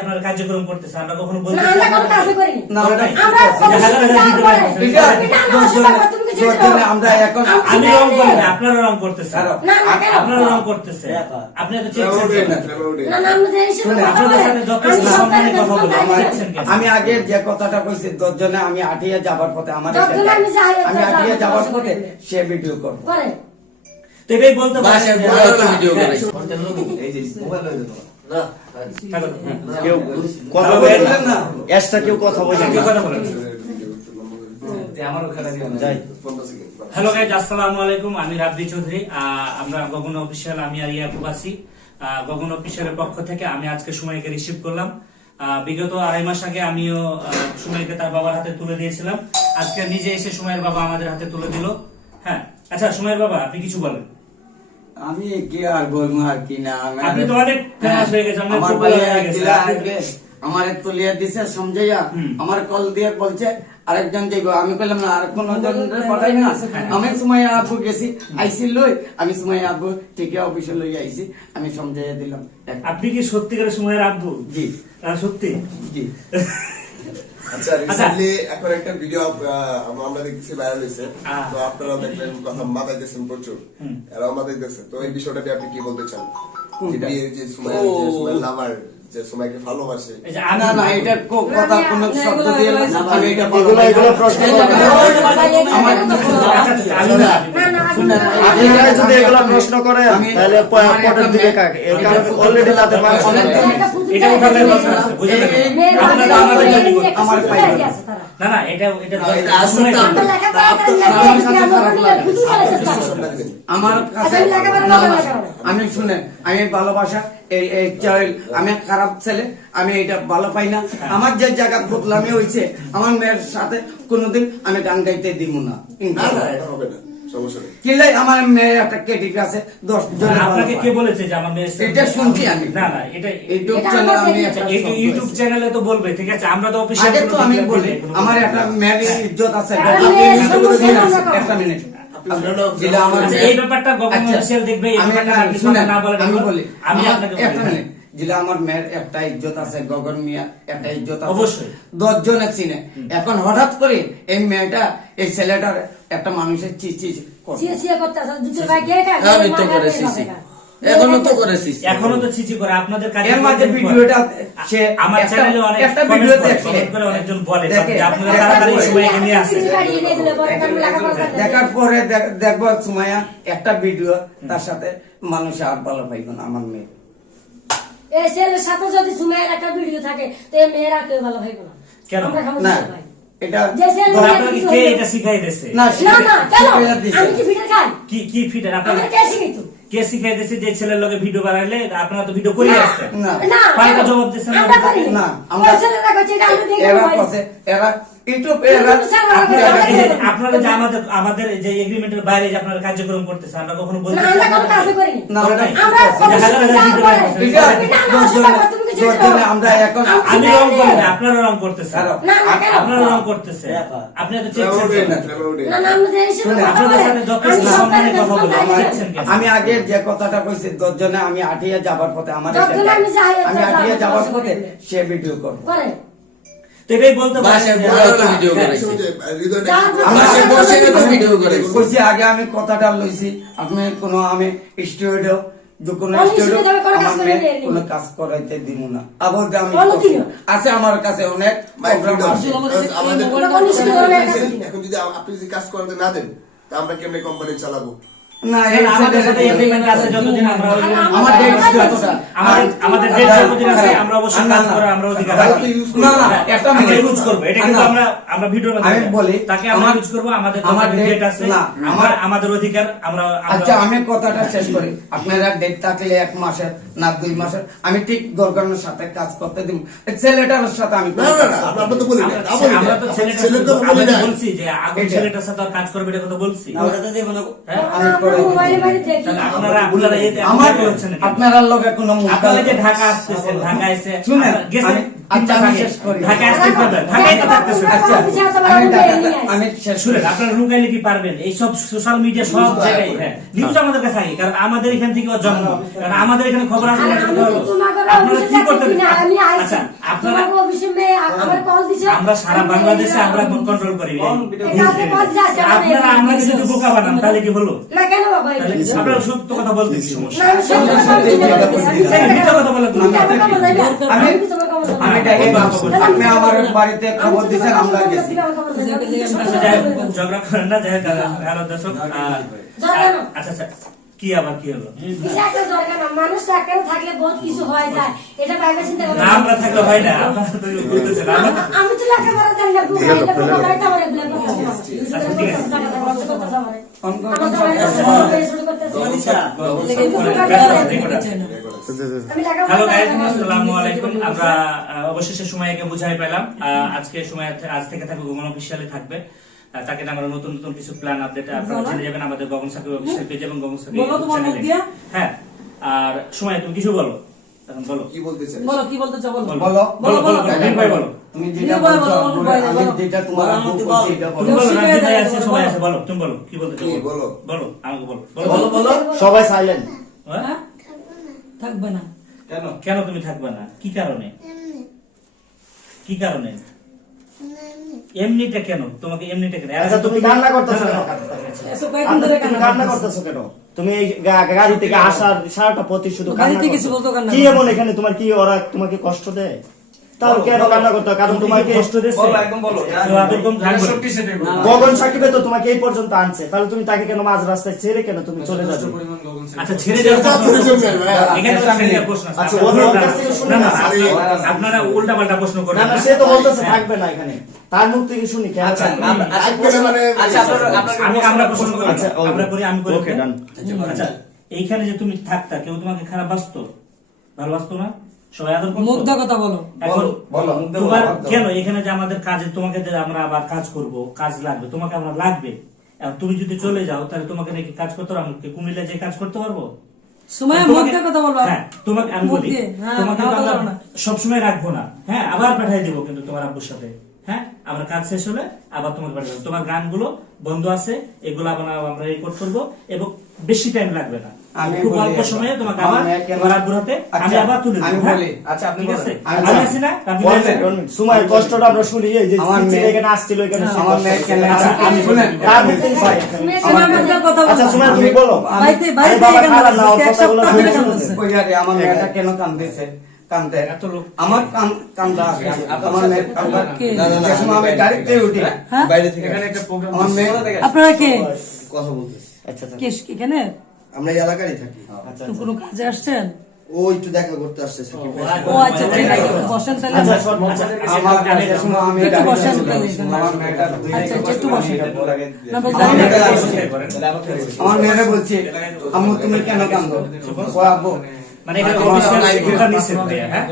আপনার কার্যক্রম করতেছে আমরা কখনো না আমরা কোনো কাজ করিনি আমরা এখন আমি রং করি না আপনারা রং করতেছেন আপনারা রং করতেছেন আপনি তো না না আমরা এসে আপনাদের সাথে যথেষ্ট সম্মানে কথা বলি আমি আগে যে কথাটা কইছি 10 জনে আমি আটিয়া যাবার পথে আমার আমি আটিয়া যাবার পথে সে ভিডিও করব করে তো এটাই বলতে পারছি ভিডিও করে এই যে মোবাইল হয়ে যেত না কেউ কথা বলেন না এক্সট্রা কেউ কথা বলেন কেউ কথা বলেন আমারও খেলা দিও না যাই হ্যালো গাইজ আসসালামু আলাইকুম আমি রাব্বি চৌধুরী আমরা গগন অফিশিয়াল আমি আর ইয়াকুব আছি গগন অফিশিয়ালের পক্ষ থেকে আমি আজকে সময়কে রিসিভ করলাম বিগত 2.5 মাস আগে আমিও সময়কে তার বাবার হাতে তুলে দিয়েছিলাম আজকে নিজে এসে সময়ের বাবা আমাদের হাতে তুলে দিল হ্যাঁ আচ্ছা সময়ের বাবা আপনি কিছু বলেন আমি কি আর বলবো আর কি না আপনি তো অনেক ফেমাস হয়ে গেছেন আমার ভাইয়া আমার তুলিয়া দিছে সমঝাইয়া আমার কল দিয়ে বলছে আরেকজন যাইব আমি কইলাম না আর কোন জনের পাঠাই না আমি সময় আবু গেছি আইছি লই আমি সময় আবু ঠিকই অফিসে লই আইছি আমি সমঝাইয়া দিলাম আপনি কি সত্যিকারের সময়ের আব্বু জি সত্যি জি আচ্ছা রিসেন্টলি এখন একটা ভিডিও আমরা দেখতেছি ভাইরাল হয়েছে তো আপনারা দেখলেন কথা মাথায় দিয়েছেন প্রচুর এরাও মাথায় দিয়েছে তো এই বিষয়টাতে আপনি কি বলতে চান যে সুমাইল নামার যে সময়কে ভালোবাসে না না এটা কথা কোন শব্দ দিয়ে আমি এটা এগুলো প্রশ্ন আমার আপনারা যদি এগুলো প্রশ্ন করে তাহলে পটের দিকে কাকে এই কারণে অলরেডি তাদের মানুষ এটা উঠালে বুঝে নেবেন আপনারা আমাদের জানি আমার পাই না না এটা আসলে আমার কাছে আমি শুনেন আমি ভালোবাসা এই চাইল আমি খারাপ ছেলে আমি এটা ভালো পাই না আমার যে জায়গা বদলামি হয়েছে আমার মেয়ের সাথে কোনোদিন আমি গান গাইতে দিব না না না এটা হবে না সমস্যা নেই কিলাই আমার মেয়ের একটা ক্যাটেগরি আছে 10 জন আপনাকে কে বলেছে যে আমার মেয়ে এটা শুনছি আমি না না এটা ইউটিউব চ্যানেল আমি ইউটিউব চ্যানেলে তো বলবে ঠিক আছে আমরা তো অফিশিয়াল আগে তো আমি বলি আমার একটা মেয়ের ইজ্জত আছে একটা মিনিট যেটা আমার এই ব্যাপারটা গভর্নমেন্ট অফিশিয়াল দেখবে এই ব্যাপারটা আপনি না বলেন আমি বলি আমি আপনাকে একটা মিনিট যেটা আমার মেয়ের একটা ইজ্জত আছে গগন মিয়া একটা ইজ্জত আছে অবশ্যই 10 জনের চিনে এখন হঠাৎ করে এই মেয়েটা এই ছেলেটার একটা মানুষের চিচি করতেছে দুটো ভাই কে আমি তো করেছি এখনো তো করেছি এখনো তো চিচি করে আপনাদের কাছে এর মাঝে ভিডিওটা সে আমার চ্যানেলে অনেক একটা ভিডিও দেখলে অনেকজন বলে যে আপনারা তাড়াতাড়ি সময়কে নিয়ে আসেন দেখার পরে দেখবো সুমাইয়া একটা ভিডিও তার সাথে মানুষ আর ভালো পাইব না আমার মেয়ে এই ছেলের সাথে যদি সুমাইয়ের একটা ভিডিও থাকে তো এই মেয়েরা কেউ ভালো হইব না কেন না এটা আপনাকে কে এটা শিখাই দিয়েছে না না না কেন আমি কি ফিটার খাই কি ফিটার আপনাকে আমার কে শিখাইতো কে শিখাই দিয়েছে যে ছেলের লগে ভিডিও বানাইলে আপনারা তো ভিডিও করে আসছেন না না পাল্টা জবাব দিচ্ছেন আমরা করি না আমরা ছেলেরা কইছে এটা আমি দেখি এরা কইছে এরা ইউটিউব আপনারা যে আমাদের যে এগ্রিমেন্টের বাইরে যে আপনারা কার্যক্রম করতেছেন আমরা কখনো বলতে না আমরা কোনো কাজ করিনি না আমরা আমরা এখন আমি রং করি না আপনারা রং করতেছেন না না কেন আপনারা রং করতেছেন আপনি তো চেয়েছেন না না আমরা এসে আপনাদের সাথে যথেষ্ট সম্মানে কথা বলি আমি আগে যে কথাটা কইছি 10 জনে আমি আটিয়া যাবার পথে আমার আমি আটিয়া যাবার পথে সে ভিডিও করব করে তো এটাই বলতে পারছি ভিডিও করে ভিডিও করে কইছি আগে আমি কথাটা লইছি আপনি কোনো আমি স্টুডিও কোনো কাজ করাইতে দিব না আবার আমি আছে আমার কাছে অনেক প্রোগ্রাম আছে এখন যদি আপনি যদি কাজ করতে না দেন তা আমরা কেমনে কোম্পানি চালাবো না আমাদের সাথে এগ্রিমেন্ট আছে যতদিন আমরা আমার ডেট যতটা আমাদের ডেট যতদিন আছে আমরা অবশ্যই কাজ করার আমরা অধিকার রাখি না না একটা মিনিট ইউজ করব এটা কিন্তু আমরা ভিডিওর মধ্যে আমি বলি তাকে আমরা ইউজ করব আমাদের ডেট আছে আমাদের অধিকার আমরা আচ্ছা আমি কথাটা শেষ করি আপনারা ডেট থাকলে 1 মাসের না 2 মাসের আমি ঠিক গর্গনের সাথে কাজ করতে দিব ছেলেটার সাথে আমি না না না আমরা তো বলি না আমরা তো ছেলেটার সাথে বলছি যে আগে ছেলেটার সাথে কাজ করবে এটা কথা বলছি ওটা তো দেব না হ্যাঁ আমি মোবাইলে বাড়ি দেখি তাহলে আপনারা এই আমার করছেন না কেন? আপনারা লোকে কোনো মুখ আপনারা যে ঢাকা আসতেছেন, ঢাকা এসে শুনেন, গেছেন আচ্ছা, আমি শেষ করি। ঢাকা আসতে পারবেন, ঢাকায় তো থাকতেছেন। আচ্ছা, আমি শেষ শুনেন, আপনারা লুকাইলে কি পারবেন? এইসব সোশ্যাল মিডিয়া সব জায়গায়, হ্যাঁ, নিউজ আমাদের কাছে আগে, কারণ আমাদের এখান থেকে ওর জন্ম, কারণ আমাদের এখানে খবর আসলে আপনারা কি করতে আচ্ছা, আপনারা আমার কল দিছে আমরা সারা বাংলাদেশে আমরা কন্ট্রোল করি। আপনারা আমাকে যদি বোকা বানান তাহলে কি হলো? না কেন বাবা তাহলে আপনারা সত্য কথা বলতে কি সমস্যা? না আমি সত্যি কথা বলছি মিথ্যা কথা বলে তুমি। আমি ডাকে আপনি আমার বাড়িতে খবর দিয়েছেন, আমরা গেছি। আচ্ছা, যাই হোক, ঝগড়া করেন না, যাই হোক, হ্যালো দর্শক, আচ্ছা আচ্ছা, কি আবার কি হলো? মানুষ এখানে থাকলে বহুত কিছু হয়ে যায়, এটা বাইরে চিন্তা করে না, আমরা থাকলে হয় না, আপনারা তো বলতেছেন, আমি তো লেখাপড়া জানি না, আমার এগুলো হ্যালো গাইস, আসসালামু আলাইকুম। আমরা অবশেষে সময়কে বুঝাই পেলাম। আজকে সময় আজ থেকে থাকবে গগন অফিসিয়ালে থাকবে। তাকে নিয়ে আমরা নতুন নতুন কিছু প্ল্যান আপডেট আপনারা জেনে যাবেন আমাদের গগন সাকিব অফিসিয়াল পেজ এবং গগন সাকিব চ্যানেলে। হ্যাঁ, আর সময় তুমি কিছু বলো, এখন বলো কি বলতে চাই? বলো কি বলতে চাও বলো বলো বলো বলো ভাই বলো, তুমি যেটা বলছো, আমি যেটা তোমার আব্বু বলছে এটা তুমি বলো। বলো, রাজি ভাই আছে, সবাই আছে, বলো, তুমি বলো, কি বলতে চাও কি বলো, বলো? বলো আমাকে বলো, বলো বলো সবাই সাইলেন্ট। হ্যাঁ? থাকবে না কেন তুমি থাকবে না? কি কারণে? কি কারণে? এমনিটা কেন? তোমাকে এমনিটা কেন? আচ্ছা, তুমি কান্না করতেছো কেন? এসব কয়েকদিন ধরে তুমি কান্না করতেছো কেন? তুমি এই গাড়ি থেকে আসার সারাটা পথে শুধু গাড়ি কান্না থেকে করছো। শুধু কান্না কি করছো। এমন এখানে তোমার কি ওরা তোমাকে কষ্ট দেয়? তাহলে কেন কান্না করতে হয়? কারণ তোমাকে কষ্ট দিচ্ছে, এরকম থাকবে। গগন সাকিবে তো তোমাকে এই পর্যন্ত আনছে, তাহলে তুমি তাকে কেন মাঝ রাস্তায় ছেড়ে কেন তুমি চলে যাবে? আচ্ছা, ছেড়ে যাওয়ার এখানে তো ছেড়ে যাওয়ার প্রশ্ন আছে। আচ্ছা, ওর কাছ থেকে শুনে না, না, না। আপনারা উল্টা পাল্টা প্রশ্ন না করবেন না, না। সে তো বলতেছে থাকবে না এখানে, তার মুখ থেকে শুনি কেন? আচ্ছা, আমরা প্রশ্ন করি, আচ্ছা, আমরা করি, আমি করি। Okay, done. আচ্ছা, এইখানে যে তুমি থাকতা, কেউ তোমাকে খারাপ বাসতো, ভালোবাসতো না? সবাই আদর করতো? মুগ্ধ কথা বলো এখন বলো। তোমার কেন এখানে যে আমাদের কাজে তোমাকে যে আমরা আবার কাজ করব, কাজ লাগবে, তোমাকে আমরা লাগবে, এখন তুমি যদি চলে যাও তাহলে তোমাকে নাকি কাজ করতে পারবো? আমি কি কুমিল্লা যে কাজ করতে পারবো? সময় তোমাকে- মুগ্ধ কথা বলবা হ্যাঁ, তোমাকে আমি মুখ বলি, দিয়ে, হ্যাঁ, তোমাকে তো নাও আমরা বলো না। সবসময় রাখবো না, হ্যাঁ, আবার পাঠিয়ে দেবো কিন্তু তোমার আব্বুর সাথে। হ্যাঁ, আমরা কাজ শেষ হলে আবার তোমাকে পাঠিয়ে দেবো। তোমার গানগুলো বন্ধ আছে, এগুলো আবার আমরা রেকর্ড করবো এবং বেশি টাইম লাগবে না, আমি খুব বলি অল্প এখন, সময়ে তোমাকে আমার আবার মেয়ে কেন- তোমার আব্বুর হাতে আমি আচ্ছা, আবার তুলে আমি দেবো। হ্যাঁ? বলি। আচ্ছা, আপনি ঠিক আছে, বলেন। আমি আছি না? আপনি One আছেন? minute, one minute. সময়ের কষ্টটা আমরা শুনি, এই যে আমার ছেলে মেয়ে- এখানে আসছিল, এখানে সে আমার কষ্ট মেয়ে করছে। কেন- আচ্ছা, আমি শুনেন। তার মুখ থেকে শুনি। সময় মুগ্ধ কথা বলো আচ্ছা, সুমাইয়া, তুমি বলো। বাড়িতে আরে বাড়িতে বাবা, এখানে খারাপ না, ওর এক কথাগুলো সপ্তাহ আমি ধরে শুনতেছি। কাঁদতেছে। ওই আরে আমার মেয়েটা কেন কান্দেছে? কান্দে এত লোক আমার কান্দা আছে। আমার মেয়ের কান্দা। কে? যে সময় আমি গাড়িতে উঠি, হ্যাঁ? বাইরে থেকে আমার মেয়ে আপনারা কে কথা বলতেছি। আচ্ছা, আচ্ছা, কে এখানে আমরা এই এলাকারই থাকি। আচ্ছা, তো কোনো কাজে আসছেন? ও একটু দেখা করতে আসছে সাকিব ভাই। ও আচ্ছা, ঠিক আছে, বসেন তাহলে। আচ্ছা, শোন, আচ্ছা, আমার যে সময় আমি একটু গাড়িতে বসেন ছিলাম, তাহলে। আমার মেয়েটা দুই আচ্ছা, দিকে একটু বসেন। বসে। না, বস, আমার জানি না। মেয়েটা আসছে। আমার মেয়েরা বলছে, আম্মু তুমি কেন কান্দো? ও আব্বু, মানে এখানে অফিসিয়াল সিগনেচার নিছেন ভাইয়া, হ্যাঁ?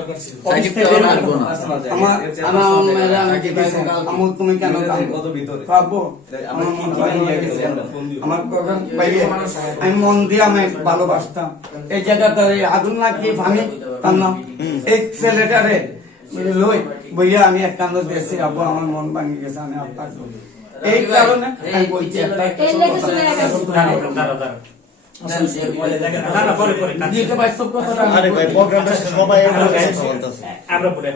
অফিস থেকে বের হতে পারবো না। আমার মেয়েরা আমি জিজ্ঞেস আম্মু তুমি কেন কান্দো? ও আব্বু, আমার মন ভেঙে গেছে। আমার কখন বাইরে আমি মন দিয়ে আমি ভালোবাসতাম। এই জায়গাটা আগুন লাগিয়ে ভাঙে কান্দাম। এই ছেলেটারে লই বইয়া আমি এক কান্দ দিয়েছি, আব্বু আমার মন ভাঙে গেছে, আমি আপনার এই কারণে আমি বলছি একটা এই লেগে শুনে রাখা দাঁড়াও, দাঁড়াও। দাঁড়াও, পরে, পরে, কাজ দিতে বাস্তব কথাটা আরে ভাই, প্রোগ্রামটা সবাই এখানে বলতেছে। আমরা বলে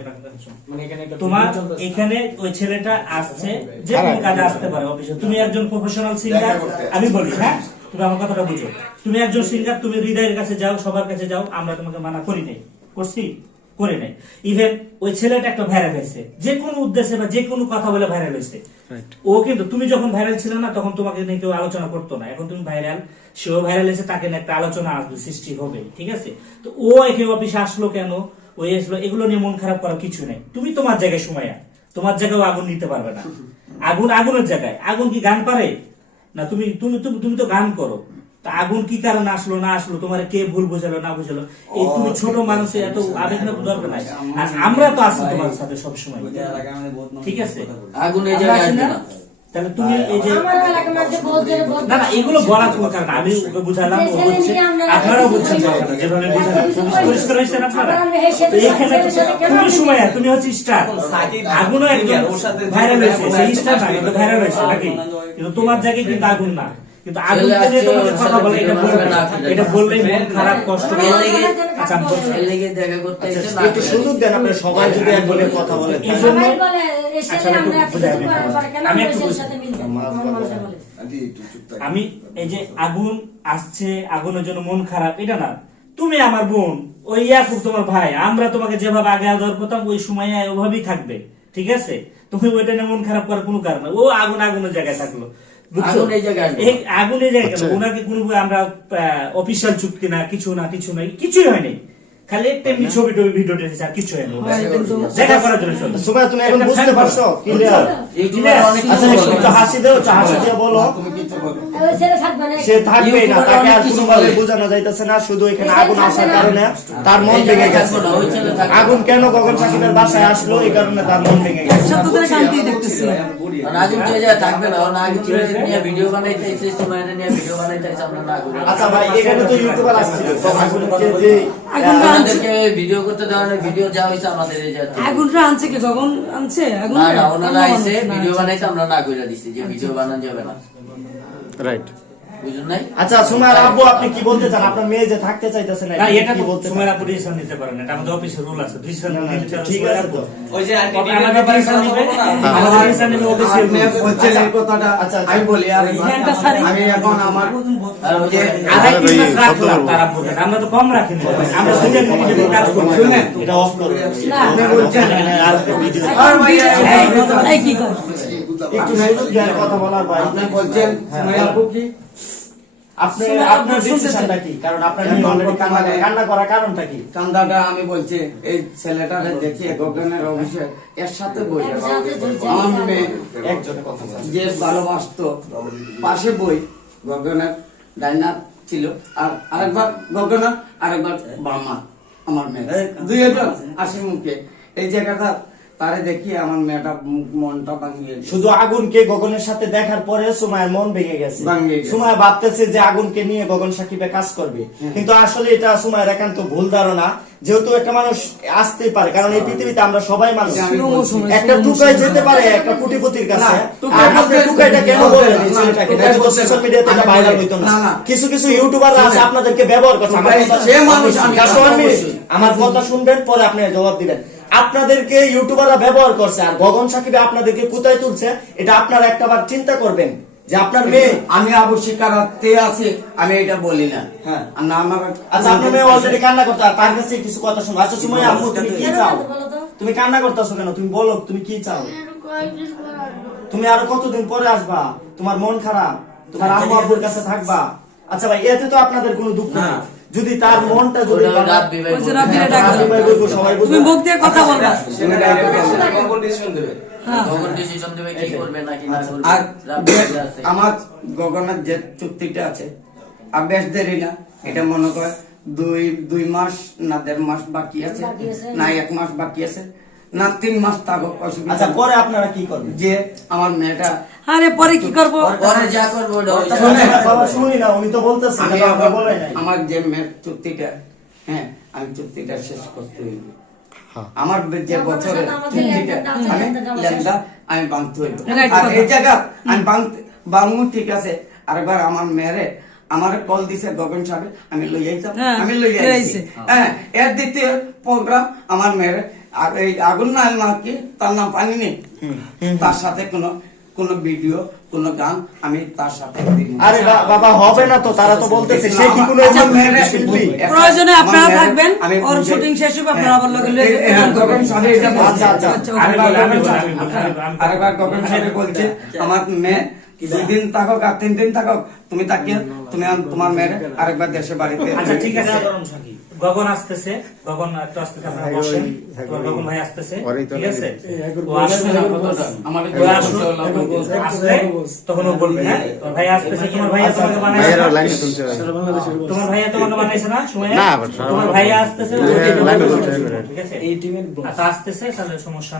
তোমার এখানে ওই ছেলেটা আসছে, যে কোনো কাজে আসতে পারে অফিসে। তুমি একজন প্রফেশনাল সিঙ্গার, আমি বলি, হ্যাঁ, তুমি আমার কথাটা বুঝো। তুমি একজন সিঙ্গার, তুমি হৃদয়ের কাছে যাও, সবার কাছে যাও, আমরা তোমাকে মানা করি নাই, করছি, করে নাই। ইভেন ওই ছেলেটা একটা ভাইরাল হয়েছে, যে কোনো উদ্দেশ্যে বা যে কোনো কথা বলে ভাইরাল হয়েছে। ও কিন্তু তুমি যখন ভাইরাল ছিল না তখন তোমাকে নিয়ে কেউ আলোচনা করতো না, এখন তুমি ভাইরাল, সেও ভাইরাল হয়েছে, তাকে নিয়ে একটা আলোচনা আসবে, সৃষ্টি হবে, ঠিক আছে? তো ও এখানে অফিসে আসলো কেন, ওই আসলো, এগুলো নিয়ে মন খারাপ করার কিছু নেই। তুমি তোমার জায়গায় সময়া, তোমার জায়গায় আগুন নিতে পারবে না। আগুন আগুনের জায়গায়, আগুন কি গান পারে না? তুমি তুমি তুমি তুমি তো গান করো, তা আগুন কি কারণে আসলো না আসলো, তোমার কে ভুল বুঝালো না বুঝালো, এই তুমি ছোট মানুষের এত আবেগ না দরকার নাই। আর আমরা তো আছি তোমার সাথে সবসময়, ঠিক আছে? আগুন এই আমরা জায়গায় আছি না? আসবে না। তাহলে তুমি এই যে আমার এলাকার মধ্যে বহুত জোরে বহুত না না এগুলো বলার কোনো কারণ নাই। আমি ওকে বুঝালাম, ও বুঝছে, আপনারাও বুঝছেন কথাটা, যেভাবে বুঝালাম পরিষ্কার হয়েছে না আপনারা। তো এইখানে তুমি সময় তুমি হচ্ছে স্টার, আগুনও একজন ভাইরাল হয়েছে, সেই স্টার না কিন্তু ভাইরাল হয়েছে নাকি, কিন্তু তোমার জায়গায় কিন্তু আগুন না, কিন্তু আগুন থেকে তোমাদের কথা বলে এটা বললেই মন খারাপ কষ্ট হয়। আচ্ছা আমি বলছি। এর লেগে দেখা করতে এসে না একটু সুযোগ দেন আপনি সবাই যদি এক বলে কথা বলে। এই জন্য সবাই বলে এসে আমরা এত কিছু করার পরে কেন আমি আমরা একটু এসের সাথে মিলতে মানুষে বলে আন্টি একটু চুপ থাক। আমি এই যে আগুন আসছে, আগুনের জন্য মন খারাপ এটা না, তুমি আমার বোন, ওই ইয়াকুব তোমার ভাই, আমরা তোমাকে যেভাবে আগে আদর করতাম ওই সময় ওভাবেই থাকবে, ঠিক আছে? তুমি ওইটা নিয়ে মন খারাপ করার কোনো কারণ নেই। ও আগুনের জায়গায় থাকলো, বুঝছো? আগুন এই জায়গায় আসবে। এই আগুনের জায়গায় কেন? ওনাকে কোনো আমরা অফিসিয়াল চুক্তি না, কিছু না, কিছুই হয়নি, খালি একটা এমনি ছবি টবি ভিডিও টেনেছে, আর কিছু হয়নি। দেখা করার জন্য চলো। সুমাইয়া তুমি এখন বুঝতে পারছো ক্লিয়ার? ইউটিউবার অনেক আচ্ছা একটু হাসি দাও, হাসি দিয়ে বলো। তুমি কিছু বলো ওই ছেলে থাকবে না সে থাকবেই না, ইউটিউবার তাকে আর অনেক কিছু কোনোভাবে বলে। বোঝানো যাইতেছে না, শুধু এখানে আগুন আসার কারণে তার মন ভেঙে গেছে। ওই ছেলে থাকবে না। আগুন কেন গগন সাকিবের বাসায় আসলো এই কারণে তার মন ভেঙে গেছে। সব তো ধরে কান্তি দেখতেছি। আর আগুন চলে যায় থাকবে না, না আগুন চলে যায় নিয়ে ভিডিও বানাইতে এসে সময় নিয়ে ভিডিও বানাইতে এসে আমরা না করি। আচ্ছা ভাই এখানে তো ইউটিউবার আসছিল, তো আগুনকে যে আগুনটা আনছে, আমাদেরকে ভিডিও করতে দেওয়া ভিডিও যা হয়েছে আমাদের এই যাচ্ছে আগুনটা আনছে কি গগন আনছে? আগুন না না ওনারা এসে ভিডিও বানাইতে আমরা না কইরা দিছি যে ভিডিও বানানো যাবে না, রাইট। বুঝুন নাই? আচ্ছা সুমাইয়া আব্বু আপনি কি বলতে চান? আপনার মেয়ে যে থাকতে চাইতেছে না, না এটা কি তো বলতে চান? সময় আপনি ডিসিশন নিতে পারেন না, এটা আমাদের অফিসের রুল আছে, ডিসিশন নিতে চাইলে ঠিক আছে তো। ওই যে আলাদা ডিসিশন নিবে, আলাদা ডিসিশন নিবে অফিসের আপনি বলছেন এই কথাটা আচ্ছা, আমি বলি আর হ্যান্ডটা সারি। আমি এখন আমার যে আড়াই তিন মাস রাখলাম তারা বলে, আমরা তো কম রাখিনি, আমরা দুজন মিলে কাজ করছি। শুনেন এটা অফ করো। আপনি বলছেন আর একটা ভিডিও আর ভাই এই কি করে? একটু সুযোগ দেন কথা বলার ভাই। আপনি বলছেন সময় আপু কি আপনি আপনার ডিসিশনটা কি? কারণ আপনার মেয়ে অলরেডি কান্না করার কারণটা কি? কান্দাটা আমি বলছি এই ছেলেটারে দেখে গগনের অফিসে এর সাথে বই একসাথে ঝুলছে। আমার মেয়ে একজনের কথা বলেন। যে ভালোবাসতো পাশে বই গগনের ডাইনা ছিল আর আরেকবার গগনের আরেকবার বামা আমার মেয়ে দুইজন হাসি মুখে এই জায়গাটা তারে দেখি আমার মেয়েটা মনটা ভাঙিয়ে গেছে। শুধু আগুনকে গগনের সাথে দেখার পরে সুমায়ের মন ভেঙে গেছে। ভেঙে গেছে। সুমায়া ভাবতেছে যে আগুনকে নিয়ে গগন সাকিবে কাজ করবে, কিন্তু আসলে এটা সুমায়ের একান্ত ভুল ধারণা। যেহেতু একটা মানুষ আসতেই পারে, কারণ এই পৃথিবীতে আমরা সবাই মানুষ, একটা টুকাই যেতে পারে একটা কোটিপতির কাছে। না, টুকাই আর আপনি বলতে- টুকাইটা কেন না, বলেন এই না, ছেলেটাকে? টুকাই নাকি তো বলতে- সোশ্যাল মিডিয়াতে এটা আমি ভাইরাল বলি- হইতো না। না, না। কিছু কিছু ইউটিউবাররা আছে আপনাদেরকে ব্যবহার করছে। আমার কথা- সে মানুষ, আমি Just one minute, অবশ্যই। আমার কথা শুনবেন, পরে আপনি জবাব দিবেন। আপনাদেরকে ইউটিউবাররা ব্যবহার করছে, আর গগন সাকিবে আপনাদেরকে কোথায় তুলছে এটা আপনারা একটাবার চিন্তা করবেন যে আপনার মেয়ে। আমি অবশ্যই কারাতে আছে, আমি এটা বলি না। হ্যাঁ। আর না আমার আচ্ছা আপনার মেয়ে অলরেডি কান্না করতে, আর তার কাছে কিছু কথা শুনো। আচ্ছা সুমাই আপু তুমি কি চাও? বলো তো। তুমি কান্না করতেছো কেন? তুমি বলো তুমি কি চাও? তুমি আরো কতদিন পরে আসবা? তোমার মন খারাপ, তোমার আম্মু আব্বুর কাছে থাকবা। আচ্ছা ভাই এতে তো আপনাদের কোনো দুঃখ নেই। যদি তার মনটা যদি ওটা রাব্বি ভাই ওই যে রাব্বিরে ডাকো। রাব্বি ভাই বলবো, সবাই বুঝবে। তুমি মুখ দিয়ে কথা বলবা। হ্যাঁ। গগন ডিসিশন দেবে কি করবে নাকি না করবে। আর রাব্বি যে ভাই আছে। আমার গগনের যে চুক্তিটা আছে আর বেশ দেরি না, এটা মনে করে দুই মাস না 1.5 মাস বাকি আছে, বাকি আছে। না 1 মাস বাকি আছে, না 3 মাস থাকুক, অসুবিধা আচ্ছা নেই। পরে আপনারা কি করবেন? যে আমার মেয়েটা আরে পরে কি করবো? পরে যা করবো ওটা ওই শুনে। বাবা শুনি না, উনি তো বলতেছেন, আমি এটা আপনি আমার- বলেন নাই। আমার যে মেয়ের চুক্তিটা, হ্যাঁ আমি চুক্তিটা শেষ করতে হইব। আমার যে আমাদের বছরের সাথে আমাদের চুক্তিটা লেনদেনটা আছে, আমি লেনদেনটা আমার লেনটা আমি ভাঙতে হইব। Right আর কথা। এই জায়গা আমি ভাঙবো ঠিক আছে। আরেকবার আমার মেয়েরে আমার কল দিছে গগন সাহেব, আমি লই যাইতাম, হ্যাঁ, আমি লই লই যাইছি। আইছে। হ্যাঁ এর দ্বিতীয় প্রোগ্রাম আমার মেয়েরে আর এই আগুন না কি তার নাম পানি নেই, তার সাথে কোনো ভিডিও কোনো গান আমি তার সাথে দিব না। আরে বাবা হবে না তো, তারা তো বলতেছে সে কি কোনো আমার মেয়েরে- শিল্পী? প্রয়োজনে আপনারা আমার মেয়েরে- থাকবেন, আমি ওর বুঝে- শুটিং শেষ হবে, আপনারা আবার লগে লগে হ্যাঁ, গগন সাহেব এটা বলছে। আচ্ছা, আচ্ছা। আচ্ছা, আরেকবার আমি গগন বলি, সাহেব- আমি বলি। আরেকবার গগন সাহেব বলছে আমার মেয়ে 2 দিন থাকুক আর 3 দিন থাকুক, তুমি তাকিয়ে তুমি তোমার মেয়ের আরেকবার দেশে বাড়িতে। আচ্ছা ঠিক আছে, গগন আসতেছে, গগন একটু আসতেছে, আপনারা বসেন, তোমার গগন ভাই আসতেছে, ঠিক আছে? ও আসুন, আমার ও আসুন, আসলে তখন ও বলবে, হ্যাঁ তোমার ভাই আসতেছে, তোমার ভাইয়া তোমাকে বানাইছে না? তোমার ভাইয়া তোমাকে বানাইছে না সময়? তোমার ভাইয়া আসতেছে, ঠিক আছে? আচ্ছা আসতেছে, তাহলে সমস্যা